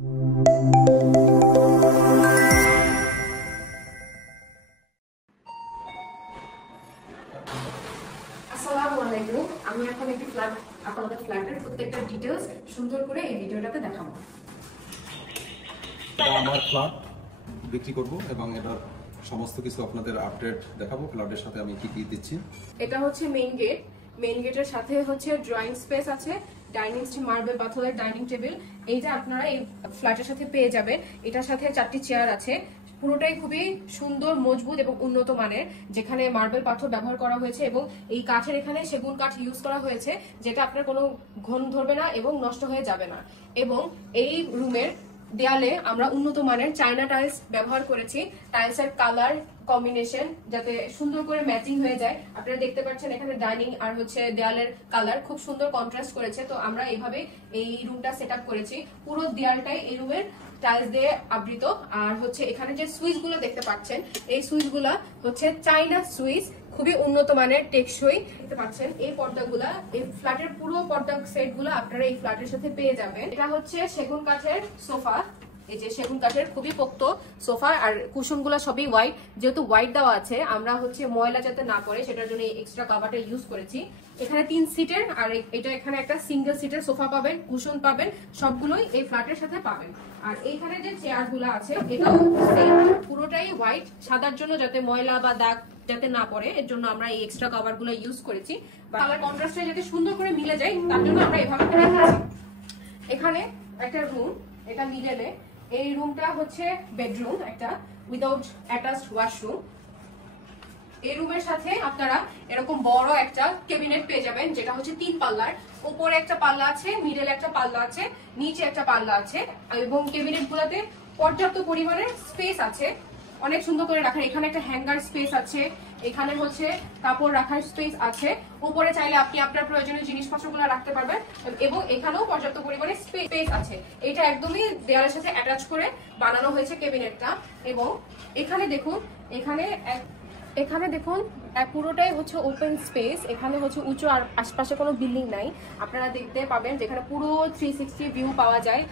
আসসালামু আলাইকুম। আমি এখন একটি ফ্ল্যাট আপনাদের ফ্ল্যাটের প্রত্যেকটা ডিটেইলস সুন্দর করে এই ভিডিওটাতে দেখাবো। আমার ফ্ল্যাট বিক্রি করব এবং এটার সমস্ত কিছু আপনাদের আপডেট দেখাবো। ফ্ল্যাটের সাথে আমি কি কি দিচ্ছি। এটা হচ্ছে মেইন গেট। মেইন গেটের সাথে হচ্ছে ড্রয়িং স্পেস আছে, ডাইনিং মার্বেল পাথরের ডাইনিং টেবিল এইটা আপনারা এই ফ্ল্যাটের সাথে পেয়ে যাবেন। এটার সাথে 4টি চেয়ার আছে। পুরোটাই খুবই সুন্দর, মজবুত এবং উন্নত মানের, যেখানে মার্বেল পাথর ব্যবহার করা হয়েছে এবং এই কাঠের এখানে সেগুন কাঠ ইউজ করা হয়েছে, যেটা আপনার কোনো ঘন ধরবে না এবং নষ্ট হয়ে যাবে না। এবং এই রুমের দেয়ালে আমরা উন্নত মানের চায়না টাইলস ব্যবহার করেছি। টাইলসের কালার কম্বিনেশন যাতে সুন্দর করে ম্যাচিং হয়ে যায়। আপনারা দেখতে পাচ্ছেন এখানে ডাইনিং আর হচ্ছে দেয়ালের কালার খুব সুন্দর কন্ট্রাস্ট করেছে। তো আমরা এইভাবে এই রুমটা সেট আপ করেছি। পুরো দেয়ালটাই এই রুমের টাইলস দিয়ে আবৃত। আর হচ্ছে এখানে যে সুইচ গুলো দেখতে পাচ্ছেন, এই সুইচ গুলা হচ্ছে চাইনা সুইচ, খুবই উন্নত মানের, টেকসই। দেখতে পাচ্ছেন এই পর্দাগুলা, এই ফ্ল্যাটের পুরো পর্দা সেট গুলা আপনারা এই ফ্ল্যাটের সাথে পেয়ে যাবেন। এটা হচ্ছে সেগুন কাঠের সোফা। এই যে সেগুন কাঠের খুবই পোক্ত সোফা, আর কুশন গুলা সবই হোয়াইট। যেহেতু হোয়াইট দেওয়া আছে, আমরা হচ্ছে ময়লা যাতে না পড়ে সেটার জন্য এক্সট্রা কভারটা ইউজ করেছি। এখানে 3 সিটের আর এটা এখানে একটা সিঙ্গেল সিটের সোফা পাবেন, কুশন পাবেন, সবগুলোই এই ফ্ল্যাটের সাথে পাবেন। আর এইখানে যে চেয়ার গুলো আছে এটাও পুরোটাই হোয়াইট, সাদার জন্য যাতে ময়লা বা দাগ যাতে না পড়ে এর জন্য আমরা এই এক্সট্রা কভার গুলো ইউজ করেছি। কালার কন্ট্রাস্টে যাতে সুন্দর করে মিলে যায় তার জন্য আমরা এভাবে করে রেখেছি। এখানে একটা রুম, এটা মিডলে। এই রুমটা হচ্ছে বেডরুম, একটা উইদাউট অ্যাটাচড ওয়াশরুম। এই রুমের সাথে আপনারা এরকম বড় একটা ক্যাবিনেট পেয়ে যাবেন, যেটা হচ্ছে 3 পাল্লার। উপরে একটা পাল্লা আছে, মিডলে একটা পাল্লা আছে, নিচে একটা পাল্লা আছে। এবং ক্যাবিনেট গুলাতে পর্যাপ্ত পরিমাণে স্পেস আছে, অনেক সুন্দর করে রাখার। এখানে একটা হ্যাঙ্গার স্পেস আছে, এখানে হচ্ছে কাপড় রাখার স্পেস আছে। উপরে চাইলে আপনি আপনার প্রয়োজনীয় জিনিসপত্রগুলো রাখতে পারবেন এবং এখানেও পর্যাপ্ত পরিমাণে স্পেস আছে। এটা একদমই দেয়ালের সাথে অ্যাটাচ করে বানানো হয়েছে ক্যাবিনেটটা। এবং এখানে দেখুন, এখানে দেখুন পুরোটাই হচ্ছে ওপেন স্পেস। এখানে হচ্ছে উঁচু আর আশপাশে কোনো বিল্ডিং নাই। আপনারা দেখতে পাবেন যেখানে পুরো 360 ভিউ পাওয়া যায়।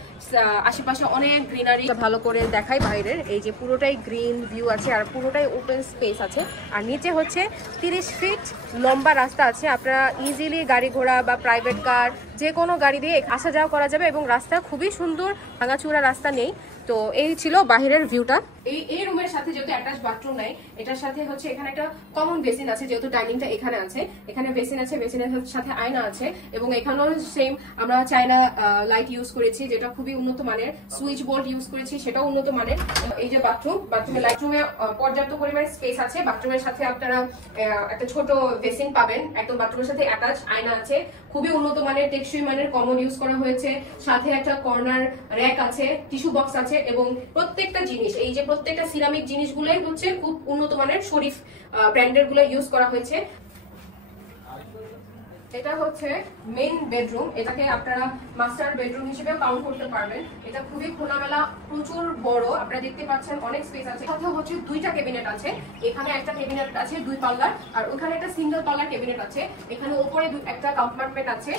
আশেপাশে অনেক গ্রিনারি ভালো করে দেখায় বাইরের। এই যে পুরোটাই গ্রিন ভিউ আছে আর পুরোটাই ওপেন স্পেস আছে। আর নিচে হচ্ছে 30 ফিট লম্বা রাস্তা আছে। আপনারা ইজিলি গাড়ি ঘোড়া বা প্রাইভেট কার যে কোনো গাড়ি দিয়ে আসা যাওয়া করা যাবে এবং রাস্তা খুবই সুন্দর, ভাঙাচুরা রাস্তা নেই। তো এই ছিল বাহিরের ভিউটা। এই রুমের সাথে যেহেতু অ্যাটাচ বাথরুম নাই, এটার সাথে হচ্ছে এখানে একটা কমন বেসিন আছে। যেহেতু ডাইনিংটা এখানে আছে, এখানে বেসিন আছে, বেসিনের সাথে আয়না আছে। এবং এখানেও সেম আমরা চায়না লাইট ইউজ করেছি, যেটা খুবই উন্নত মানের। সুইচ বোর্ড ইউজ করেছি, সেটাও উন্নত মানের। এই যে বাথরুমে লাইটরুমে পর্যাপ্ত পরিমাণে স্পেস আছে। বাথরুমের সাথে আপনারা একটা ছোট বেসিন পাবেন, একদম বাথরুমের সাথে অ্যাটাচ আয়না আছে। খুবই উন্নত মানের, টেকসই মানের কমন ইউজ করা হয়েছে। সাথে একটা কর্নার র‍্যাক আছে, টিস্যু বক্স আছে এবং প্রত্যেকটা জিনিস, এই যে প্রত্যেকটা সিরামিক জিনিসগুলোই হচ্ছে খুব উন্নত মানের, শরীফ ব্র্যান্ডের গুলো ইউজ করা হয়েছে। এটা হচ্ছে মেইন বেডরুম। এটাকে আপনারা মাস্টার বেডরুম হিসেবে কাউন্ট করতে পারবেন। এটা খুবই খোলামেলা, প্রচুর বড়। আপনারা দেখতে পাচ্ছেন অনেক স্পেস আছে। সাথে হচ্ছে 2টা ক্যাবিনেট আছে। এখানে একটা ক্যাবিনেট আছে 2 পাল্লার, আর ওখানে একটা সিঙ্গেল পাল্লার ক্যাবিনেট আছে। এখানে উপরে একটা কম্পার্টমেন্ট আছে,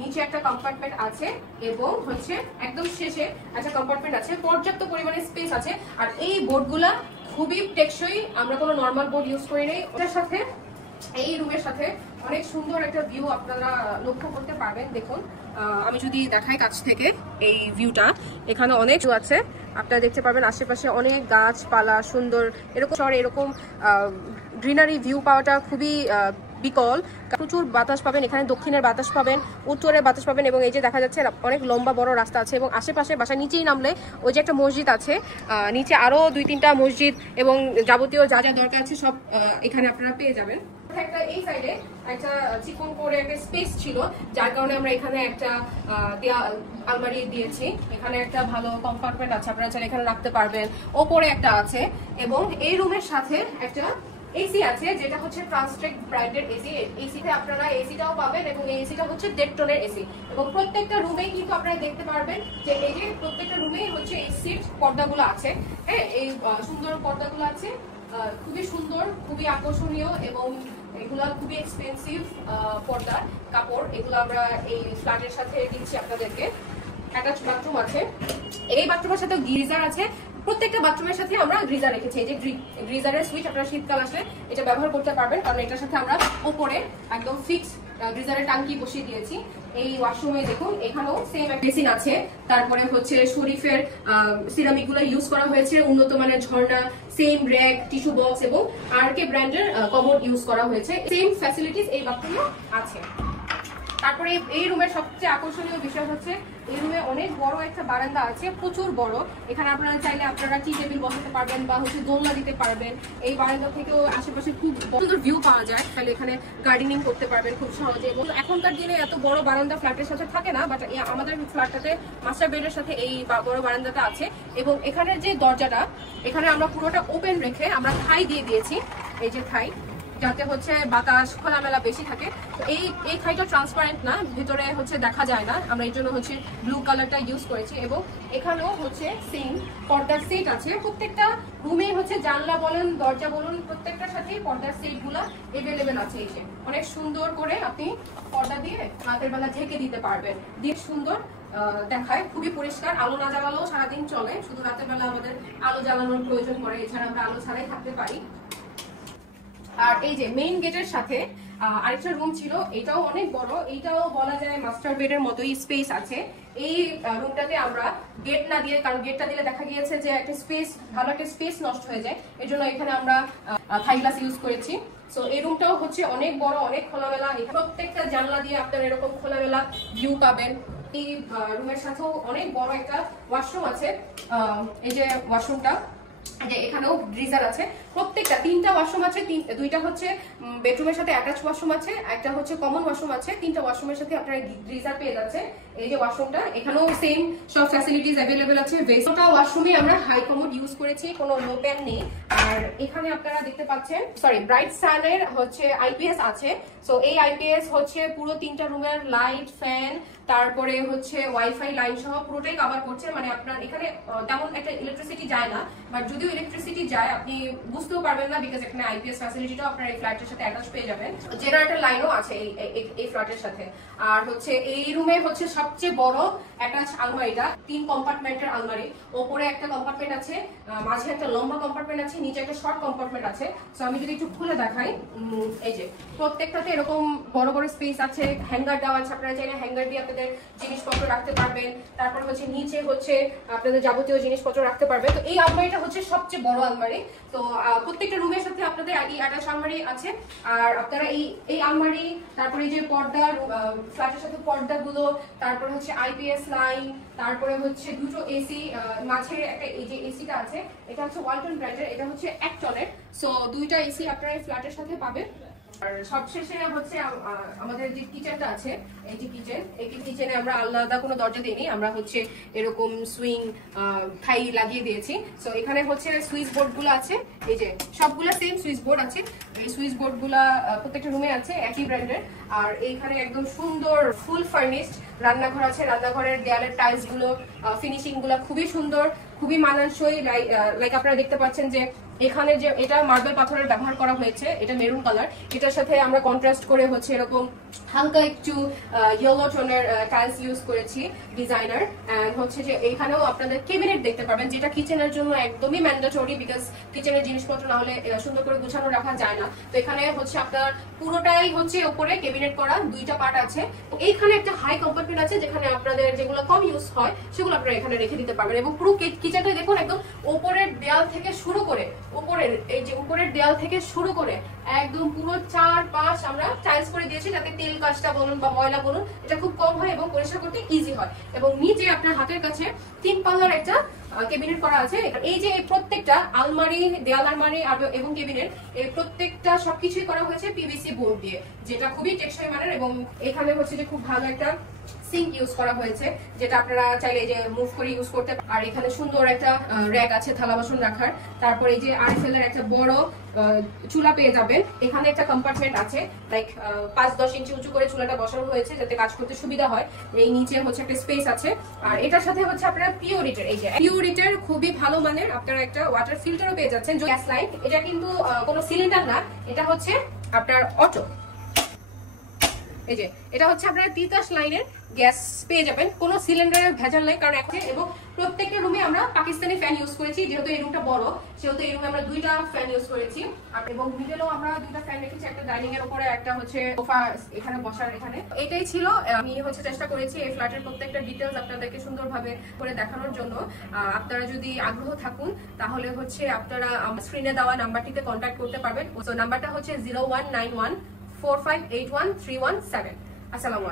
নিচে একটা কম্পার্টমেন্ট আছে এবং হচ্ছে একদম শেষে একটা কম্পার্টমেন্ট আছে। পর্যাপ্ত পরিমাণে স্পেস আছে। আর এই বোর্ডগুলা খুবই টেকসই, আমরা কোনো নর্মাল বোর্ড ইউজ করি নাই। ওটার সাথে এই রুমের সাথে অনেক সুন্দর একটা ভিউ আপনারা লক্ষ্য করতে পারবেন। দেখুন, আমি যদি দেখাই কাছ থেকে এই ভিউটা, এখানে অনেক ভিউ আছে। আপনারা দেখতে পারবেন আশেপাশে অনেক গাছপালা, সুন্দর এরকম গ্রিনারি ভিউ পাওয়াটা খুবই বিকল। প্রচুর বাতাস পাবেন, এখানে দক্ষিণের বাতাস পাবেন, উত্তরের বাতাস পাবেন। এবং এই যে দেখা যাচ্ছে অনেক লম্বা বড় রাস্তা আছে এবং আশেপাশে বাসা নিচেই নামলে ওই যে একটা মসজিদ আছে, নিচে আরো 2-3টা মসজিদ এবং যাবতীয় যা যা দরকার আছে সব এখানে আপনারা পেয়ে যাবেন। একটা এই সাইডে একটা চিকন করে একটা স্পেস ছিল, যার কারণে আমরা এখানে একটা আলমারি দিয়েছি। এখানে একটা ভালো কম্পার্টমেন্ট আছে, আপনারা চাইলে এখানে রাখতে পারবেন। ওপরে একটা আছে এবং এই রুমের সাথে একটা এসি আছে, যেটা হচ্ছে ট্রান্সট্রেক ব্র্যান্ডের এসি। এসিতে আপনারা এসিটাও পাবেন এবং এই এসিটা হচ্ছে 1.5 টনের এসি। এবং প্রত্যেকটা রুমেই কিন্তু আপনারা দেখতে পারবেন যে এই যে প্রত্যেকটা রুমেই হচ্ছে এই সিট পর্দাগুলো আছে। হ্যাঁ, এই সুন্দর পর্দাগুলো আছে, খুবই সুন্দর, খুবই আকর্ষণীয় এবং এগুলা খুবই এক্সপেন্সিভ পর্দার কাপড়। এগুলো আমরা এই ফ্ল্যাটের সাথে দিচ্ছি আপনাদেরকে। অ্যাটাচ বাথরুম আছে। এই বাথরুমের সাথে গিজার আছে, প্রত্যেকটা বাথরুমের সাথে আমরা গ্রিজার রেখেছি। এই যে গ্রিজারের সুইচ আপনারা শীতকাল আসলে এটা ব্যবহার করতে পারবেন, কারণ এটার সাথে আমরা উপরে একদম ফিক্স গ্রিজারের টাঙ্কি বসিয়ে দিয়েছি। এই ওয়াশরুমে দেখুন এখানেও সেম বেসিন আছে, তারপরে হচ্ছে শরীফের সিরামিক গুলো ইউজ করা হয়েছে, উন্নত মানের ঝর্ণা, সেম র্যাক, টিস্যু বক্স এবং আরকে ব্র্যান্ডের কমোড ইউজ করা হয়েছে। সেম ফ্যাসিলিটিস এই বাথরুমে আছে। তারপরে এই রুমের সবচেয়ে আকর্ষণীয় বিষয় হচ্ছে এই রুমে অনেক বড় একটা বারান্দা আছে, প্রচুর বড়। এখানে আপনারা চাইলে আপনারা টি টেবিল বসাতে পারবেন বা হচ্ছে দোলনা দিতে পারবেন। এই বারান্দা থেকেও আশেপাশে খুব সুন্দর ভিউ পাওয়া যায়, তাহলে এখানে গার্ডেনিং করতে পারবেন খুব সহজে। এবং এখনকার দিনে এত বড় বারান্দা ফ্ল্যাটের সাথে থাকে না, বাট আমাদের ফ্ল্যাটটাতে মাস্টার বেডের সাথে এই বড় বারান্দাটা আছে। এবং এখানের যে দরজাটা, এখানে আমরা পুরোটা ওপেন রেখে আমরা থাই দিয়ে দিয়েছি, এই যে থাই, যাতে হচ্ছে বাতাস খোলামেলা বেশি থাকে। তো এই খাইটা ট্রান্সপারেন্ট না, ভিতরে হচ্ছে দেখা যায় না, আমরা এই জন্য হচ্ছে ব্লু কালারটা ইউজ করেছি। এবং এখানেও হচ্ছে সেম পর্দার সেট আছে, প্রত্যেকটা রুমে হচ্ছে জানলা বলেন দরজা বলুন প্রত্যেকটার সাথেই পর্দার সেট গুলা এভেলেবেল আছে। এই যে অনেক সুন্দর করে আপনি পর্দা দিয়ে রাতের বেলা ঢেকে দিতে পারবেন, দিয়ে সুন্দর দেখায়, খুবই পরিষ্কার। আলো না জ্বালালেও সারাদিন চলে, শুধু রাতের বেলা আমাদের আলো জ্বালানোর প্রয়োজন পড়ে, এছাড়া আমরা আলো ছাড়াই থাকতে পারি। আর এই যে মেইন গেটের সাথে আরেকটা রুম ছিল, এটাও অনেক বড়, এইটাও বলা যায় মাস্টার বেডের মতোই স্পেস আছে। এই রুমটাতে আমরা গেট না দিয়ে, কারণ গেটটা দিলে দেখা গিয়েছে যে একটা স্পেস, ভালো একটা স্পেস নষ্ট হয়ে যায়, এর জন্য এখানে আমরা থাই গ্লাস ইউজ করেছি। সো এই রুমটাও হচ্ছে অনেক বড়, অনেক খোলামেলা, প্রত্যেকটা জানলা দিয়ে আপনারা এরকম খোলামেলা ভিউ পাবেন। এই রুমের সাথেও অনেক বড় একটা ওয়াশরুম আছে। এই যে ওয়াশরুমটা, এখানেও গ্রিজার আছে, প্রত্যেকটা 3টা ওয়াশরুম আছে, 2টা হচ্ছে বেডরুমের সাথে অ্যাটাচ ওয়াশরুম আছে, একটা হচ্ছে কমন ওয়াশরুম আছে। 3টা ওয়াশরুমের সাথে আপনারা গ্রিজার পেয়ে যাচ্ছে। এই যে ওয়াশরুমটা, এখানেও সেম সব ফ্যাসিলিটিস অ্যাভেলেবেল আছে। বেসটা ওয়াশরুমে আমরা হাই কমোড ইউজ করেছি, কোনো লো প্যান নেই। আর এখানে আপনারা দেখতে পাচ্ছেন ব্রাইট সানের হচ্ছে আইপিএস আছে। সো এই আইপিএস হচ্ছে পুরো 3টা রুমের লাইট, ফ্যান, তারপরে হচ্ছে ওয়াইফাই লাইন সহ পুরোটাই কভার করছে। মানে আপনার এখানে তেমন একটা ইলেকট্রিসিটি যায় না, বাট যদিও ইলেকট্রিসিটি যায় আপনি বুঝতেও পারবেন না, বিকজ এখানে আইপিএস ফ্যাসিলিটিটাও আপনার এই ফ্ল্যাটের সাথে অ্যাটাচ পেয়ে যাবেন। জেনারেটর লাইনও আছে এই ফ্ল্যাটের সাথে। আর হচ্ছে এই রুমে হচ্ছে সবচেয়ে বড় অ্যাটাচ আলমারিটা, 3 কম্পার্টমেন্টের আলমারি, ওপরে একটা কম্পার্টমেন্ট আছে, মাঝে একটা লম্বা কম্পার্টমেন্ট আছে, নিচে একটা শর্ট কম্পার্টমেন্ট আছে। সো আমি যদি একটু খুলে দেখাই, এই যে প্রত্যেকটাতে এরকম বড় বড় স্পেস আছে, হ্যাঙ্গার দেওয়া আছে, আপনারা চাইলে হ্যাঙ্গার দিয়ে আপনাদের জিনিসপত্র রাখতে পারবেন। তারপর হচ্ছে নিচে হচ্ছে আপনাদের যাবতীয় জিনিসপত্র রাখতে পারবেন। তো এই আলমারিটা হচ্ছে সবচেয়ে বড় আলমারি। তো প্রত্যেকটা রুমের সাথে আপনাদের এই অ্যাটাচ আলমারি আছে। আর আপনারা এই আলমারি, তারপরে যে পর্দা, ফ্ল্যাটের সাথে পর্দাগুলো, তারপরে হচ্ছে আইপিএস লাইন, তারপরে হচ্ছে 2টো এসি, মাঝে একটা এই যে এসিটা আছে, এটা হচ্ছে ওয়ালটন ব্র্যান্ডের, এটা হচ্ছে 1 টনের। সো 2টা এসি আপনারা এই ফ্ল্যাটের সাথে পাবেন। আর সবশেষে হচ্ছে আমাদের যে কিচেনটা আছে, এই যে কিচেনে আমরা আলাদা কোনো দরজা দিইনি, আমরা হচ্ছে এরকম সুইং থাই লাগিয়ে দিয়েছি। সো এখানে হচ্ছে সুইচ বোর্ড গুলো আছে, এই যে সবগুলা সেম সুইচ বোর্ড আছে। এই সুইচ বোর্ড গুলা প্রত্যেকটা রুমে আছে একই ব্র্যান্ডের। আর এইখানে একদম সুন্দর ফুল ফার্নিশড রান্নাঘর আছে, রান্নাঘরের দেয়ালের টাইলস গুলো, ফিনিশিং গুলো খুবই সুন্দর, খুবই মানানসই। লাইক আপনারা দেখতে পাচ্ছেন যে এখানে যে এটা মার্বেল পাথরের ব্যবহার করা হয়েছে, এটা মেরুন কালার, এটার সাথে আমরা কন্ট্রাস্ট করে হচ্ছে এরকম হালকা একটু ইয়েলো টোনের টাইলস ইউজ করেছি ডিজাইনার। এন্ড হচ্ছে যে এখানেও আপনাদের ক্যাবিনেট দেখতে পাবেন, যেটা কিচেনের জন্য একদমই ম্যান্ডেটরি, বিকজ কিচেনের জিনিসপত্র না হলে সুন্দর করে গুছানো রাখা যায় না। তো এখানে হচ্ছে আপনার পুরোটাই হচ্ছে উপরে ক্যাবিনেট করা, 2টা পার্ট আছে। তো এইখানে একটা হাই কম্পার্টমেন্ট আছে, যেখানে আপনাদের যেগুলো কম ইউজ হয় সেগুলো আপনারা এখানে রেখে দিতে পারবেন। এবং পুরো কিচেনটা দেখুন, একদম উপরের দেয়াল থেকে শুরু করে, উপরের দেয়াল থেকে শুরু করে একদম পুরো 4-5 আমরা টাইলস করে দিয়েছি, যাতে তেল কাজটা বলুন বা ময়লা বলুন এটা খুব কম হয় এবং পরিষ্কার করতে ইজি হয়। এবং নিচে আপনার হাতের কাছে 3 পাল্লার একটা ক্যাবিনেট করা আছে। এই যে প্রত্যেকটা আলমারি, দেয়াল আলমারি এবং ক্যাবিনেট, এই প্রত্যেকটা সবকিছুই করা হয়েছে পিভিসি বোর্ড দিয়ে, যেটা খুবই টেকসই মানের। এবং এখানে হচ্ছে যে খুব ভালো একটা সিঙ্ক ইউজ করা হয়েছে, যেটা আপনারা চাইলে যে মুভ করে ইউজ করতে। আর এখানে সুন্দর একটা র‍্যাক আছে থালা বাসন রাখার। তারপর এই যে আরএফএল এর একটা বড় চুলা পেয়ে যাবেন। এখানে একটা কম্পার্টমেন্ট আছে, লাইক 5-10 ইঞ্চি উঁচু করে চুলাটা বসানো হয়েছে, যাতে কাজ করতে সুবিধা হয়। এই নিচে হচ্ছে একটা স্পেস আছে। আর এটার সাথে হচ্ছে আপনারা পিওরিটের, এই যে পিওরিটের খুবই ভালো মানের আপনারা একটা ওয়াটার ফিল্টারও পেয়ে যাচ্ছেন। গ্যাস লাইন, এটা কিন্তু কোনো সিলিন্ডার না, এটা হচ্ছে আপনার অটো। এই যে এটা হচ্ছে আপনারা তিতাস লাইনের গ্যাস পেয়ে যাবেন, কোনো সিলিন্ডারের ভেজাল নাই। কারণ এখন এবং প্রত্যেকটা রুমে আমরা পাকিস্তানি ফ্যান ইউজ করেছি, যেহেতু এই রুমটা বড় সেহেতু এই রুমে আমরা 2টা ফ্যান ইউজ করেছি। আর এবং মিডলেও আমরা 2টা ফ্যান রেখেছি, একটা ডাইনিং এর উপরে, একটা হচ্ছে সোফা এখানে বসার এখানে। এটাই ছিল, আমি হচ্ছে চেষ্টা করেছি এই ফ্ল্যাটের প্রত্যেকটা ডিটেইলস আপনাদেরকে সুন্দরভাবে করে দেখানোর জন্য। আপনারা যদি আগ্রহ থাকুন তাহলে হচ্ছে আপনারা স্ক্রিনে দেওয়া নাম্বারটিতে কন্ট্যাক্ট করতে পারবেন। তো নাম্বারটা হচ্ছে 019145813117। আসসালামু আলাইকুম।